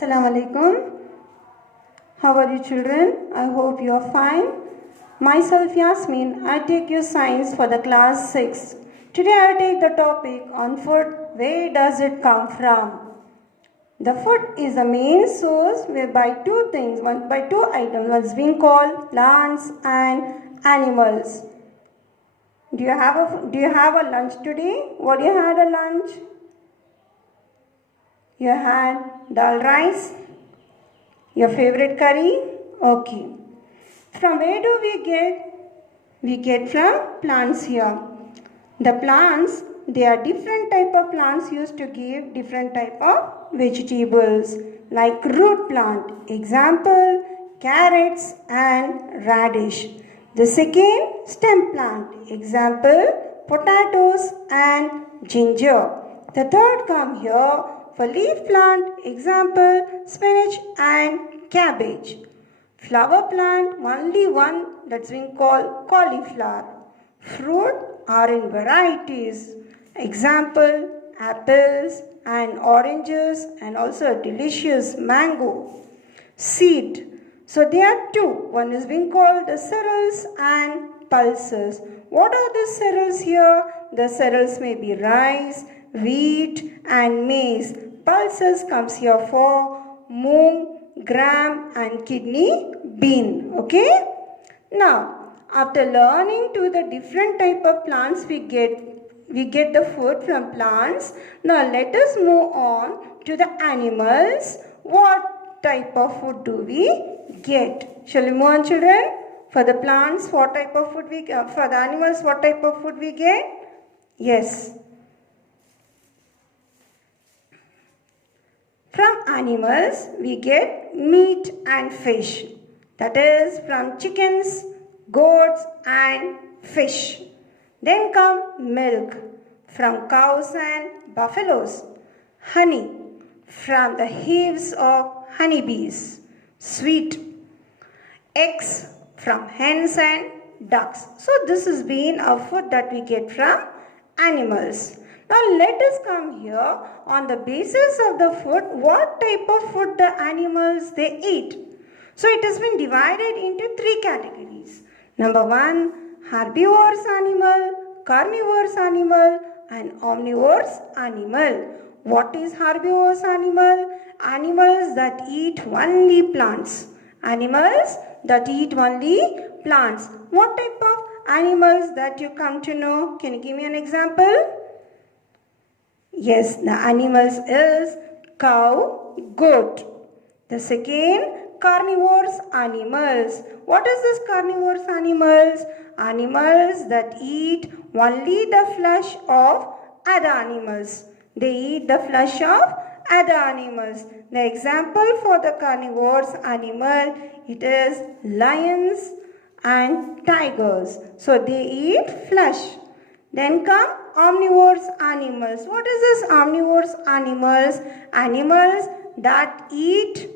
Assalamu alaikum. How are you children? I hope you are fine. Myself Yasmin, I take your science for the class 6. Today I take the topic on food. Where does it come from? The food is the main source whereby two things, by two items, what's being called plants and animals. Do you have a lunch today? What you had a lunch? You had dal rice? Your favorite curry? Okay. From where do we get? We get from plants here. The plants, they are different type of plants used to give different type of vegetables, like root plant. Example, carrots and radish. The second, stem plant. Example, potatoes and ginger. The third come here for leaf plant. Example, spinach and cabbage. Flower plant, only one, that's been called cauliflower. Fruit are in varieties. Example, apples and oranges and also a delicious mango. Seed. So there are two. One is being called the cereals and pulses. What are the cereals here? The cereals may be rice, wheat and maize. Pulses comes here for moong, gram and kidney bean. Okay? Now, after learning to the different type of plants we get the food from plants. Now let us move on to the animals. What type of food do we get? Shall we move on, children? For the plants, what type of food we get? For the animals, what type of food we get? Yes. From animals, we get meat and fish. That is from chickens, goats and fish. Then come milk from cows and buffaloes. Honey from the hives of honeybees. Sweet. Eggs from hens and ducks. So this has been a food that we get from animals. Now let us come here on the basis of the food, what type of food the animals they eat. So it has been divided into three categories. Number one, herbivorous animal, carnivorous animal and omnivorous animal. What is herbivorous animal? Animals that eat only plants. Animals that eat only plants. What type of animals that you come to know? Can you give me an example? Yes, the animals is cow, goat. The second, carnivorous animals. What is this carnivorous animals? Animals that eat only the flesh of other animals. They eat the flesh of other animals. The example for the carnivorous animal, it is lions and tigers. So they eat flesh. Then come omnivorous animals. What is this omnivorous animals? Animals that eat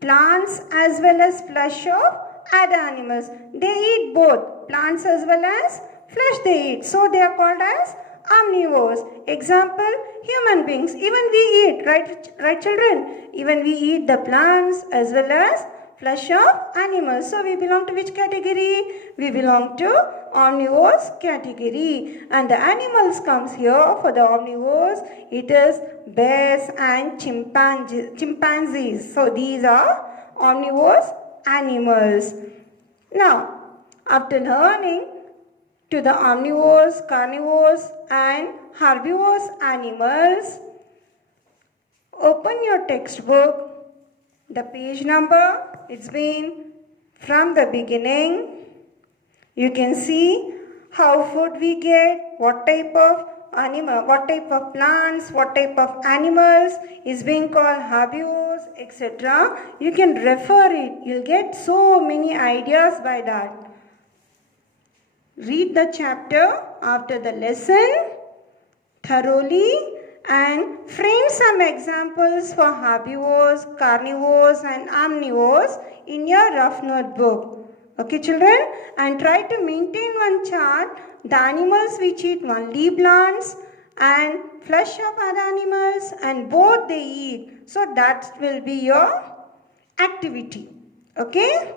plants as well as flesh of other animals. They eat both plants as well as flesh they eat. So they are called as omnivores. Example, human beings. Even we eat, right children? Even we eat the plants as well as flesh of animals. So we belong to which category? We belong to omnivores category. And the animals comes here for the omnivores. It is bears and chimpanzees. So these are omnivores animals. Now, after learning to the omnivores, carnivores and herbivorous animals, open your textbook. The page number, it's been from the beginning. You can see how food we get, what type of animal, what type of plants, what type of animals is being called herbivores, etc. You can refer it. You'll get so many ideas by that. Read the chapter after the lesson thoroughly and frame some examples for herbivores, carnivores and omnivores in your rough notebook. Okay children? And try to maintain one chart. The animals which eat only plants and flesh of other animals, and both they eat. So that will be your activity. Okay?